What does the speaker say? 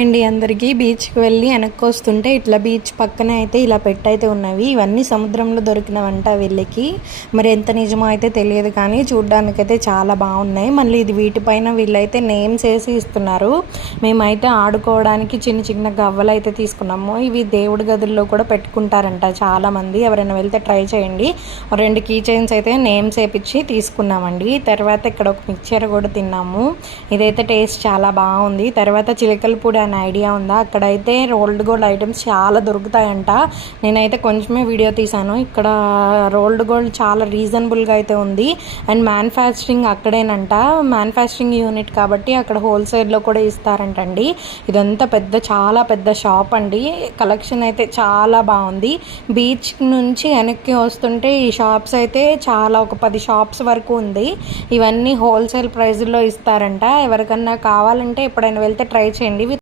Hi అండి అందరికీ. బీచ్కి వెళ్ళి వెనక్కి వస్తుంటే ఇట్లా బీచ్ పక్కనే అయితే ఇలా పెట్టయితే ఉన్నవి. ఇవన్నీ సముద్రంలో దొరికినవంట వీళ్ళకి. మరి ఎంత నిజమో అయితే తెలియదు, కానీ చూడ్డానికైతే చాలా బాగున్నాయి. మళ్ళీ ఇది వీటిపైన వీళ్ళైతే నేమ్స్ వేసి ఇస్తున్నారు. మేమైతే ఆడుకోవడానికి చిన్న చిన్న గవ్వలు అయితే తీసుకున్నాము. ఇవి దేవుడి గదుల్లో కూడా పెట్టుకుంటారంట చాలామంది. ఎవరైనా వెళ్తే ట్రై చేయండి. 2 కీ చైన్స్ అయితే నేమ్స్ వేపించి తీసుకున్నామండి. తర్వాత ఇక్కడ ఒక మిక్చర్ కూడా తిన్నాము. ఇదైతే టేస్ట్ చాలా బాగుంది. తర్వాత చిలకలపూడి అనే ఐడియా ఉందా, అక్కడైతే రోల్డ్ గోల్డ్ ఐటమ్స్ చాలా దొరుకుతాయంట. నేనైతే కొంచెమే వీడియో తీసాను. ఇక్కడ రోల్డ్ గోల్డ్ చాలా రీజనబుల్గా అయితే ఉంది. అండ్ మ్యానుఫ్యాక్చరింగ్ అక్కడేనంట. మ్యానుఫ్యాక్చరింగ్ యూనిట్ కాబట్టి అక్కడ హోల్సేల్లో కూడా ఇస్తారంటండి. ఇదంతా చాలా పెద్ద షాప్ అండి. కలెక్షన్ అయితే చాలా బాగుంది. బీచ్ నుంచి వెనక్కి వస్తుంటే ఈ షాప్స్ అయితే ఒక 10 షాప్స్ వరకు ఉంది. ఇవన్నీ హోల్సేల్ ప్రైజ్లో ఇస్తారంట. ఎవరికన్నా కావాలంటే ఎప్పుడైనా వెళ్తే ట్రై చేయండి.